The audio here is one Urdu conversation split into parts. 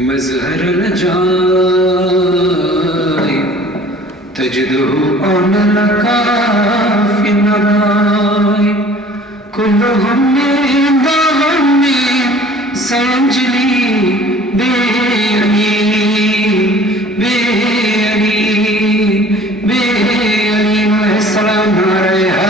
مظهر العجائب تجده عن الأكاف نرائب كلهم من ضغم سينجلي بأنين السلام عليها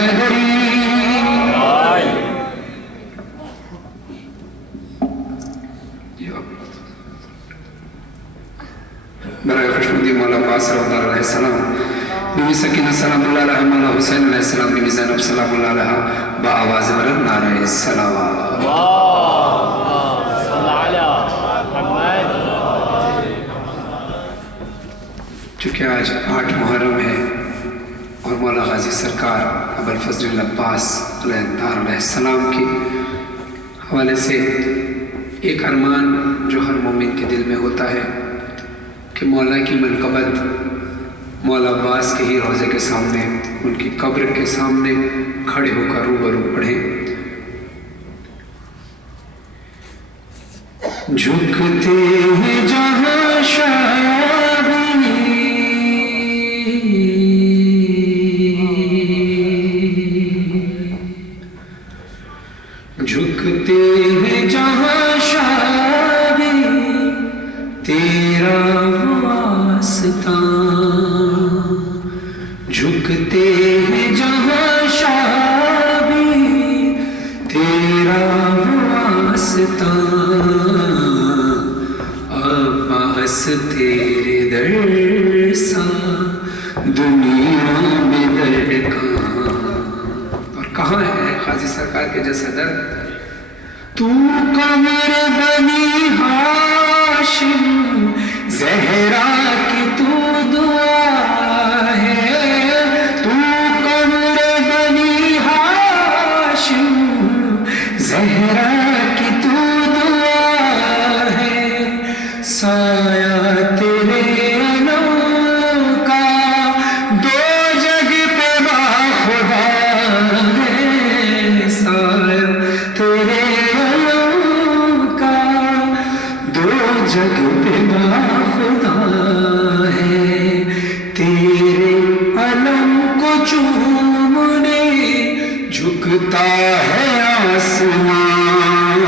برای خوشمندی مولا عباس صلی اللہ علیہ السلام، بیوی سکینہ سلام اللہ علیہ، مولا حسین علیہ السلام، بیوی زینب سلام اللہ علیہ، با آواز بلند نعرہ السلام صلی علی محمد۔ چونکہ آج 8 محرم ہے اور مولا غازی سرکار ابوالفضل العباس علیہ السلام کے حوالے سے ایک ارمان جو ہر مومن کے دل میں ہوتا ہے کہ مولا کی منقبت مولا عباس کے ہی روضے کے سامنے، ان کی قبر کے سامنے کھڑے ہو کر روبرو پڑھیں۔ جھکتے ہیں جہاں شادی جھکتے ہیں جہاں شادی تیرا واسطہ، جھکتے ہیں جہاں شادی تیرا واسطہ، عباس تیرے در سا دنیا میں در کہاں، اور کہاں ہے غازی سرکار کے جیسا در؟ تو قمر بنی ہاشم زہرا کی تو دعا ہے، تو قمر بنی ہاشم زہرا کی تو دعا ہے، سایہ تیرے علم کا دو جگ پہ با خدا ہے، سایہ تیرے جگ پہ با خدا ہے، تیرے علم کو چومنے جھکتا ہے آسمان،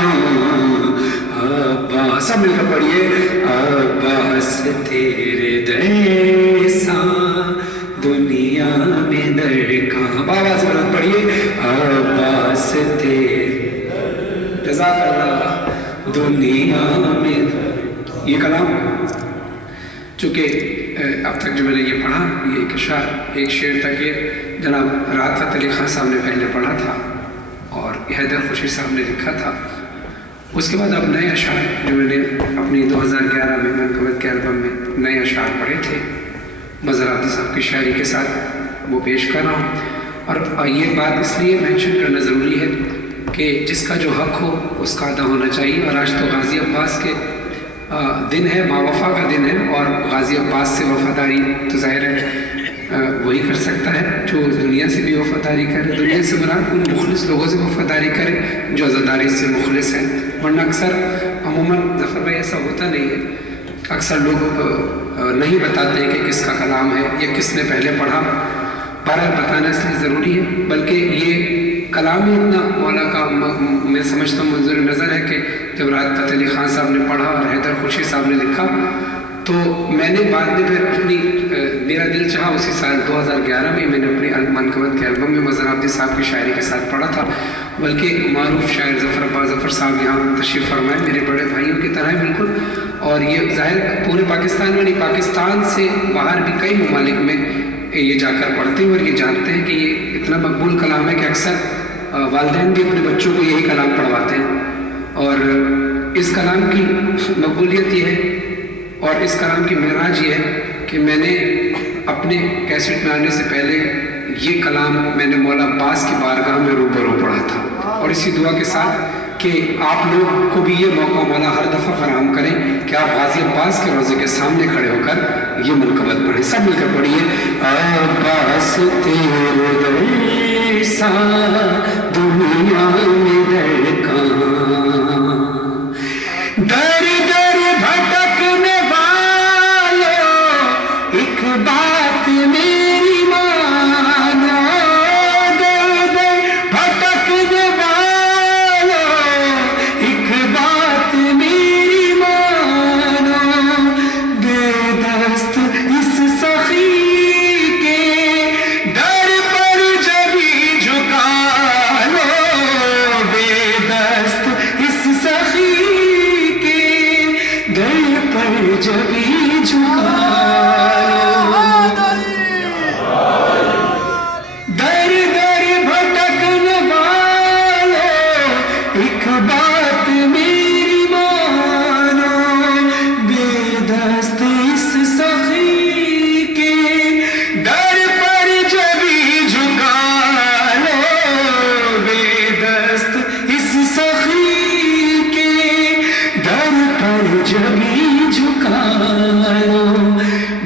عباس سب مل کر پڑھئے، عباس تیرے جیسا دنیا میں در کہاں، آواز بلند پڑھئے، عباس تیرے جزاک اللہ دنیا میں۔ یہ کلام چونکہ اب تک جو میں نے یہ پڑھا، یہ ایک شعر تک یہ جناب راحت فتح علی خان صاحب نے پہلے پڑھا تھا اور حیدر خوشی صاحب نے لکھا تھا، اس کے بعد اب نئے اشعار جو میں نے اپنی 2011 میں منقبت کے البم میں نئے اشعار پڑھے تھے مظہر عبدی صاحب کی شاعری کے ساتھ وہ پیش کر رہا ہوں، اور یہ بات اس لیے مینشن کرنا ضروری ہے کہ جس کا جو حق ہو اس کا ادا ہونا چاہیے، اور آج تو غازی عباس کے دن ہے، ماوفا کا دن ہے، اور غازی عباس سے وفاداری تو ظاہر ہے وہی کر سکتا ہے جو دنیا سے بھی وفاداری کرے، دنیا سے مراد ان مخلص لوگوں سے وفاداری کرے جو عزاداری سے مخلص ہیں، ورنہ اکثر عموماً ظفر بھائی ایسا ہوتا نہیں ہے، اکثر لوگ نہیں بتاتے ہیں کہ کس کا کلام ہے یا کس نے پہلے پڑھا، بہرحال بتانا اس لیے ضروری ہے، بلکہ یہ کلام ہی اتنا مولا کا میں سمجھتا ہوں منظور نظر ہے کہ جب راحت فتح علی خان صاحب نے پڑھا اور حیدر خوشی صاحب نے لکھا تو میں نے بعد میں پھر اپنی میرا دل چاہا اسی سال 2011 میں نے اپنی منقبت کے البم میں مظہر عبدی صاحب کی شاعری کے ساتھ پڑھا تھا، بلکہ معروف شاعر ظفر عباس ظفر صاحب یہاں تشریف فرمائے، میرے بڑے بھائیوں کی طرح بالکل، اور یہ ظاہر پورے پاکستان میں نہیں، پاکستان سے باہر بھی کئی ممالک میں یہ جا کر پڑھتے ہیں اور یہ جانتے ہیں کہ یہ اتنا مقبول کلام ہے کہ اکثر والدین بھی اپنے بچوں کو یہی کلام پڑھواتے ہیں، اور اس کلام کی مقبولیت یہ ہے اور اس کلام کی معراج یہ ہے کہ میں نے اپنے کیسٹ میں آنے سے پہلے یہ کلام میں نے مولا عباس کی بارگاہ میں روبرو پڑھا تھا، اور اسی دعا کے ساتھ کہ آپ لوگ کو بھی یہ موقع مولا ہر دفعہ فراہم کریں کہ آپ غازی عباس کے روضے کے سامنے کھڑے ہو کر یہ منقبت پڑھیں، سب مل کر پڑھیے، عباس تیرے سا دنیا میں درکاں در در بھٹکنے والوں ایک بات میری مانو در در بھٹکنے والوں ایک بات میری مانو بے دست اس سخی کے در پر جبھی جھکا لو بے دست اس سخی کے در پر جبھی جھکا لو در در بھٹکنے والوں ایک بات میری مانو بے دست اس سخی کے در پر جبھی جھکا لو بے دست اس سخی کے در پر جبھی جھکا لو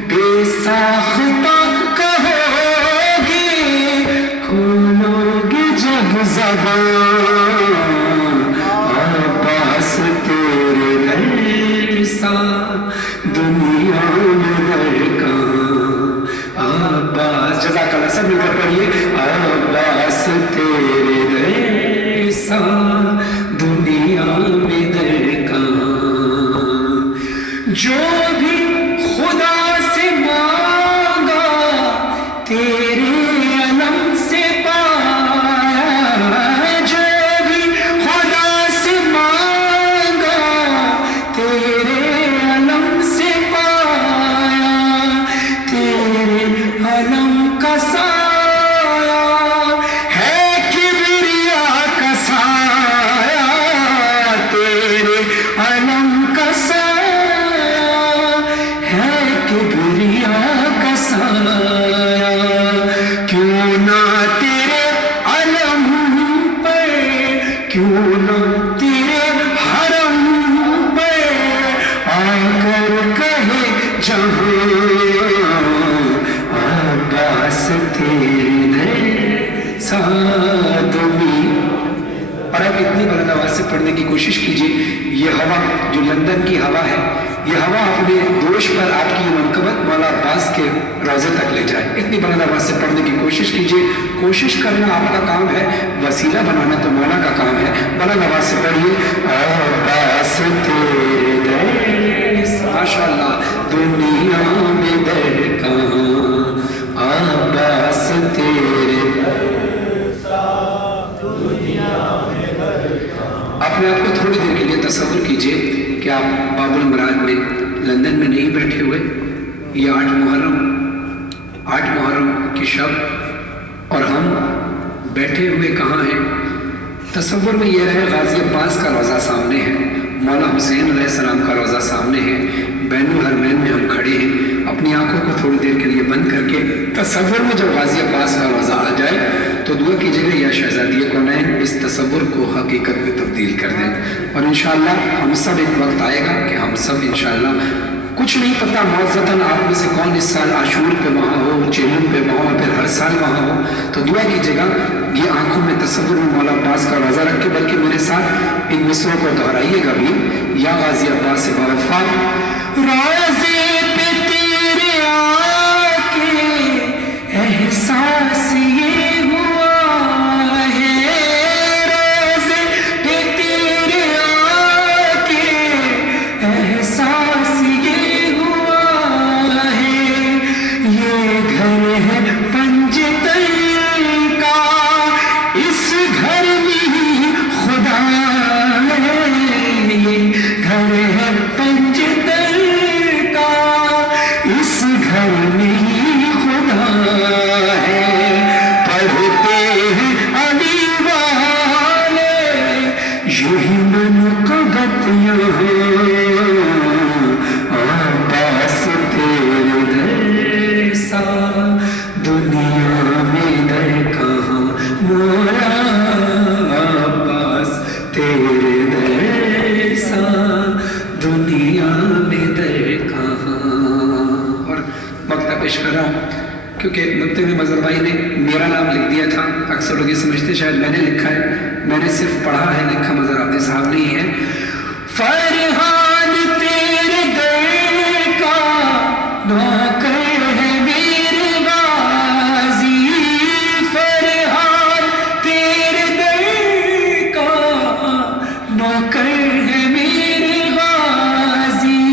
بے ساختہ کہو گے کھولو گے جب زبان عباس تیرے در سا دنیا میں درکاں عباس جزاک اللہ سب مل کر پڑھیے عباس تیرے در سا دنیا میں درکاں جو بھی خدا سے مانگا تیرے علم سے پایا جو بھی خدا سے مانگا تیرے علم سے پایا تیرے علم کا سایہ ہے کبریا کا سایہ تیرے علم کا سایہ ہے کبریا کا سایہ کیوں نہ تیرے علم پر کیوں نہ تیرے حرم پر آ کر کہے جہاں عباس تیرے در سا دنیا اور آپ اتنی بلند آواز سے پڑھنے کی کوشش کیجئے یہ ہوا جو لندن کی ہوا ہے یہ ہوا اپنے دوش پر آپ کی منقبت مولا عباس کے روضے تک لے جائے اتنی بلند آواز سے پڑھنے کی کوشش کیجئے کوشش کرنا آپ کا کام ہے وسیلہ بنانا تو مولا کا کام ہے بلند آواز سے پڑھیے عباس تیرے در ماشاءاللہ دنیا میں درکاں عباس تیرے اپنے آپ کو تھوڑی دیر کے لیے تصور کیجئے کہ آپ باب المراد میں لندن میں نہیں بیٹھے ہوئے یہ 8 محرم کی شب اور ہم بیٹھے ہوئے کہاں ہیں تصور میں یہ رہے غازی عباس کا روضہ سامنے ہے مولا حسین علیہ السلام کا روضہ سامنے ہے بین الحرمین میں ہم کھڑے ہیں اپنی آنکھوں کو تھوڑی دیر کے لیے بند کر کے تصور میں جب غازی عباس کا روضہ آ جائے تو دعا کیجئے گا یا شہزادی کونین اس تصور کو حقیقت میں تبدیل کر دیں اور انشاءاللہ ہم سب ایک وقت آئے گا کہ ہم سب انشاءاللہ کچھ نہیں پتا معزتاً آپ میں سے کون اس سال عاشور پہ وہاں ہو چہلم پہ وہاں پھر ہر سال وہاں ہو تو دعا کیجئے گا یہ آنکھوں میں تصور میں مولا عباس کا روضہ رکھ کے بلکہ میرے ساتھ ان مصروں کو دہرائیے گا بھی یا غازی عباس سے باوفا روضے پہ تیرے آکے احساس یہ ہوا ہے روضے پہ تیرے آکے احساس یہ ہوا ہے یہ گھر ہے پنجتن کا اس گھر میں خدا ہے یہ گھر ہے پنجتن کا لوگ یہ سمجھتے شاید میں نے لکھا ہے، میں نے صرف پڑھا ہے، لکھا مظہر عبدی صاحب نہیں ہے. فرحان تیرے در کا نوکر ہے میرے غازی، فرحان تیرے در کا نوکر ہے میرے غازی.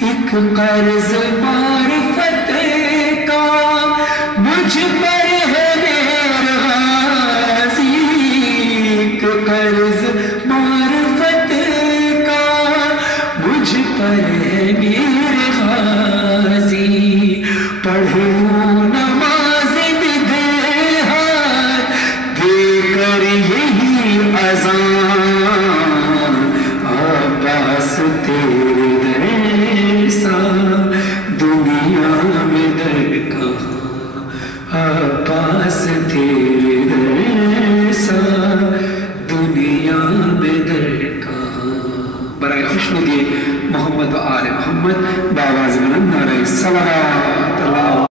ایک قرض معرفت کا مجھ پر ہے میرے غازی، ایک قرض معرفت کا مجھ پر ہے میرے غازی. پڑھوں نماز بدہت دے کر یہی اذان، عباس تیرے در سا دنیا میں در کہاں، عباس تیرے در سا دنیا میں در کہاں. برائے خوشنودی محمد و آل محمد باواز بلند نعرہ صلوات اللہ.